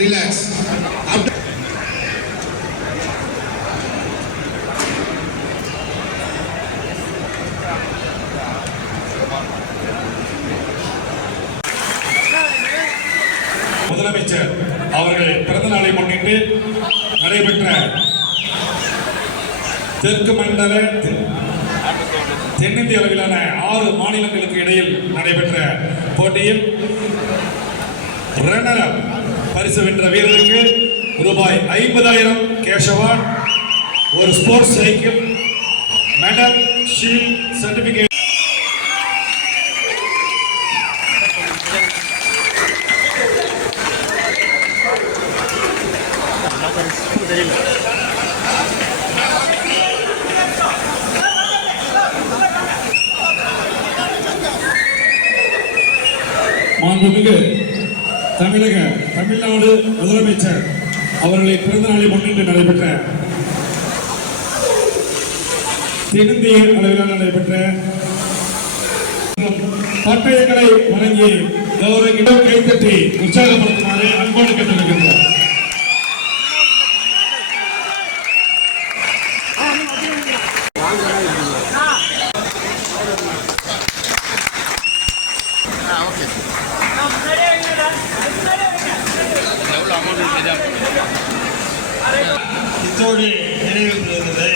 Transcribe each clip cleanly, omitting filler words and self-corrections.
Relax. After முதலமைச்சர் அவர்கள் பிறந்த நாளை முன்னிட்டு நடைபெற்ற தெற்கு மண்டல தென்னிந்திய அளவிலான 6 மாநிலங்களுக்கு இடையில் நடைபெற்ற போட்டியில் ரன்னர் அப் பரிசு வென்ற வீரருக்கு ரூபாய் 50,000 கேஷ் அவார்ட், ஒரு sports cycle, medal, shield, certificate. மாண்புமிகு தமிழ்நாடு முதலமைச்சர் அவர்களை பிறந்த நாளை முன்னிட்டு நடைபெற்ற தென்னிந்திய அளவிலான நடைபெற்ற பட்டயங்களை வழங்கி கௌரவ கைத்தட்டி உற்சாகப்படுத்துமாறு அன்போடு கேட்டுக்கொள்கிறோம். இத்தோடு நிறைவு பெறுகிறது.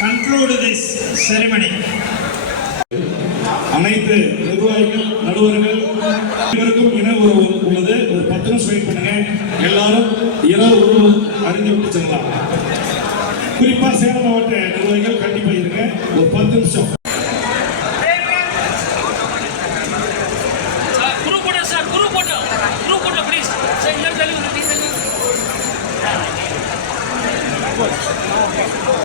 Conclude this ceremony. அனைத்து நிர்வாகிகள், நடுவர்கள் அனைவருக்கும் இன உறவு உள்ளது. ஒரு 10 நிமிஷம் வெயிட் பண்ணுங்க. எல்லாரும் இன உறவு அறிந்து விட்டு செல்லலாம். குறிப்பா சேலம் மாவட்ட நிர்வாகிகள் கண்டிப்பா இருங்க. ஒரு 10 நிமிஷம். Good.